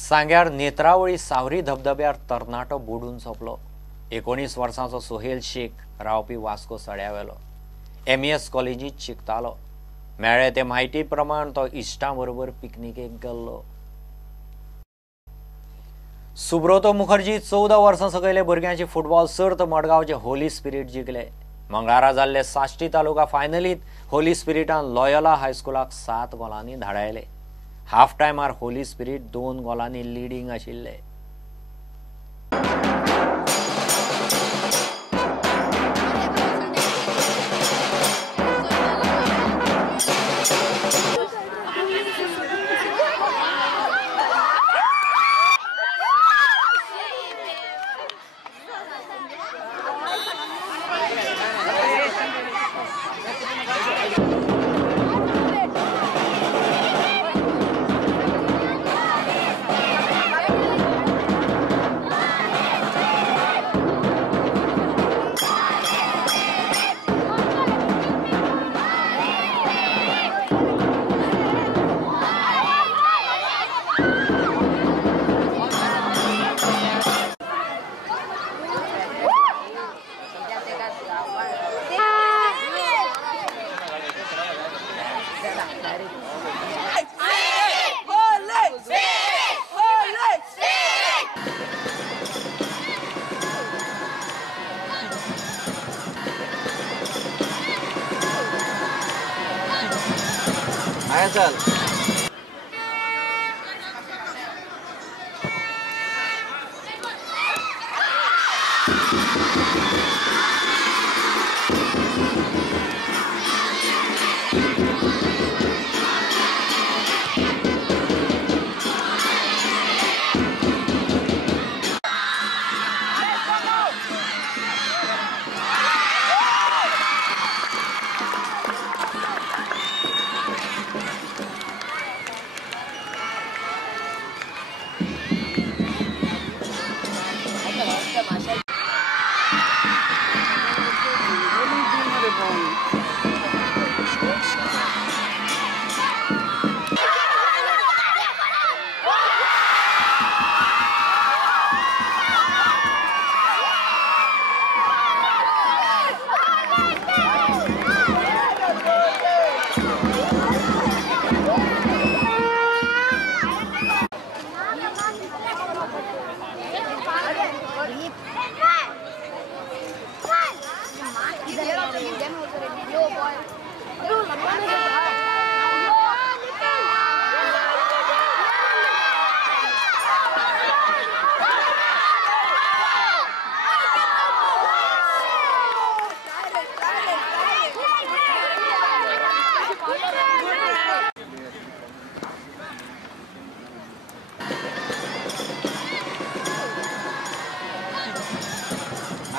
सांग्यार नेत्रावळी सावरी धबधब्यार तरणाटो बुडून सोंपलो। 19 वर्सांचो सोहेल शेख रावपी वास्को सड्यावेलो MES कॉलेजीत शिकतालो। मेळ्ळे ते म्हायती प्रमाण तो इश्टां बरोबर पिकनिकेक गेल्लो। सुब्रतो मुखर्जी 14 वर्सां सकयले भुरग्यांची फुटबॉल सर्त मडगांवचे होली स्पिरिट जिखले। मंगळारा जाल्ले साश्टी तालुका फायनलीत होली स्पिरिटान लॉयोला हायस्कुलाक 7 गोलांनी धाडायले। हाफ टायमार होली स्पिरिट 2 गोलांनी लिडिंग आशिल्ले। आया चल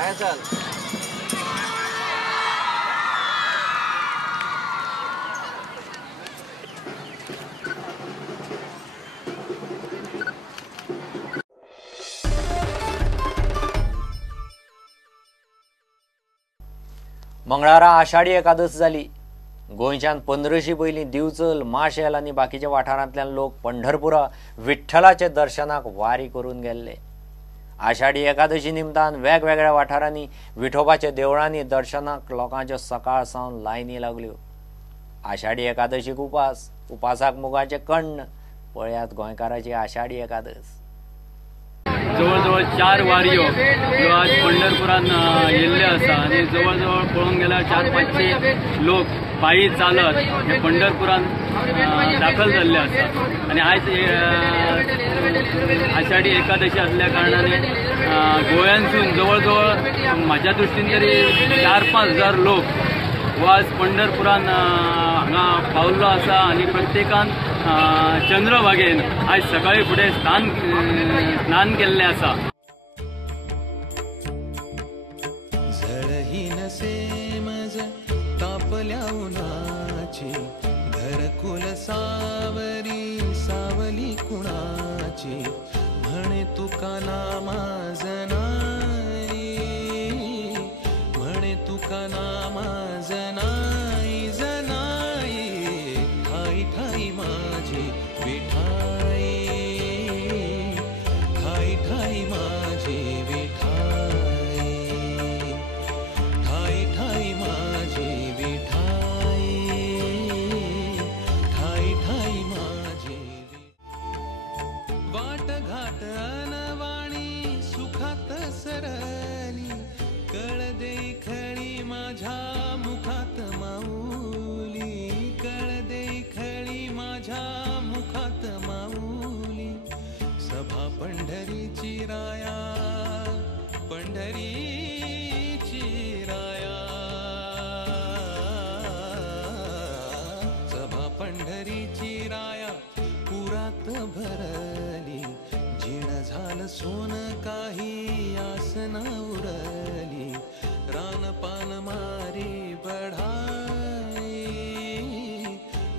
आया चल मंगळारा आषाढी एकादश जाली। गोंयच्यान 15शी पयलीं दिवचल, माशेल आनी बाकीच्या वाठारांतल्यान लोक पंढरपुरा विठ्ठलाचे दर्शनाक वारी करून गेल्ले। आषाढी एकादशी निमतान वेगवेगळ्या वाठारांनी विठोबाच्या देवळांनी दर्शनाक लोकांच्यो सकाळ सावन लायनी लागल्यो। आषाढी एकादशीक उपासाक मुगाचे कण्ण, पळयात गोंयकाराची आषाढी एकादश। जवळ 4 वारयो ह्यो आज पंढरपुरान येल्ले आसा आनी जवळ पळोवंक गेल्यार 400-500 लोक पायी चालत हे पंढरपुरान दाखल जाल्ले आसा। आनी आयज आषाढी एकादशी असल्या कारणाने गोंयांतसून जवळ म्हाज्या दृश्टीन तरी 4-5 हजार लोक हो आज पंढरपुरान हांगा पावल्लो आसा आनी प्रत्येकान चंद्रभागेन आज सकाळी फुडें स्नान केल्लें आसा। सावली कुणाची म्हणे तुका नामा जनाई, म्हणे तुका नामा जनाई जनाई, ठाई ठाई माझी विठाई। पंढरीची राया पुरात भरली, जिण झालं सोन काही आसन उरली, रानपान मारी बढाई,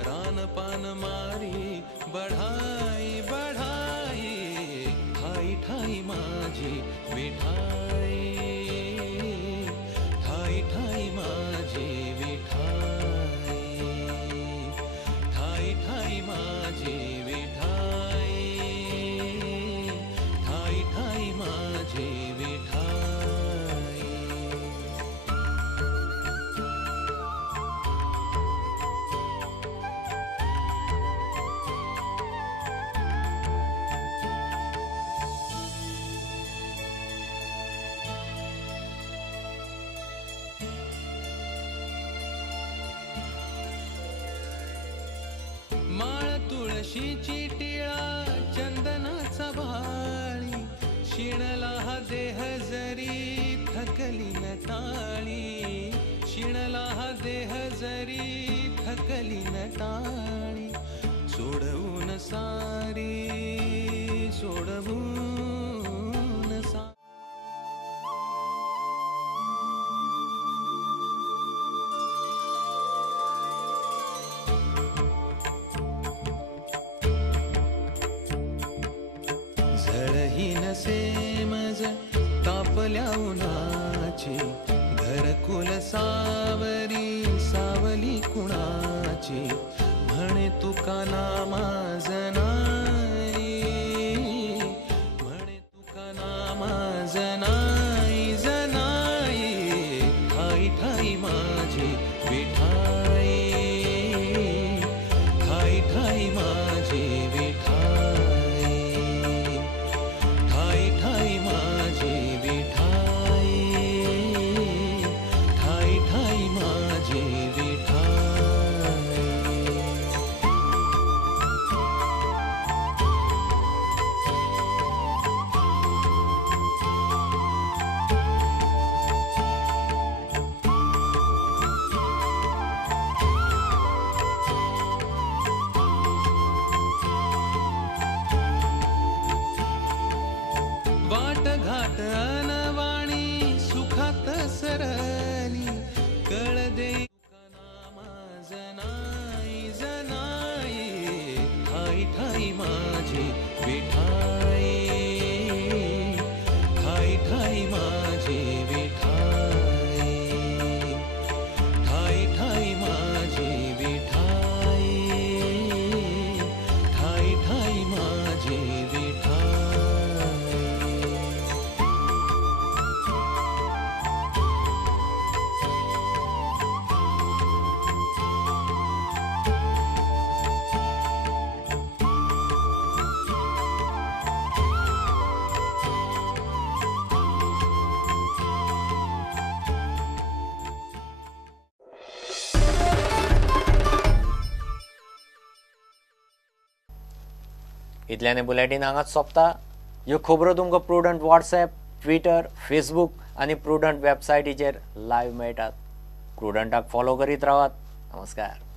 रानपान मारी बढाई बढाई, ठाई ठाई माझी विठाई, ठाई ठाई माझी विठाई, ठाई ठाई माझी विठाई, ठाई ठाई माझी विठाई. माळ तुळशीची टिळा चंदनाचा भाळी, शिणला हा देह जरी थकली नटाळी, शिणला हा देह जरी थकली नटाळी, सोडवून सारी सोडवून सारी. झळही नसे मज तापल्या उन्हाची, घरकुल सावरी सावली कुणाची, म्हणे तुका नामा जनाई, म्हणे तुका नामा जनाई जनाई, ठाई ठाई माझी विठाई, ठाई ठाई माझी विठाई, ठाई ठाई माझी विठाई, ठाई ठाई माझी विठाई. वाट घाट अनवाणी सुखात सरली, कळ दे तुका नामा जनाई जनाई, ठाई ठाई माझी विठाई, ठाई ठाई माझी विठाई, ठाई ठाई माझी विठाई, ठाई ठाई माझी विठाई. इतल्याने बुलेटिन हांगाच सोंपता. ह्यो खबरो तुमकां प्रुडंट व्हॉट्सॲप, ट्विटर, फेसबुक आनी प्रुडंट वेबसायटीचेर लायव्ह मेळटात. प्रुडंटाक फॉलो करीत रावात. नमस्कार.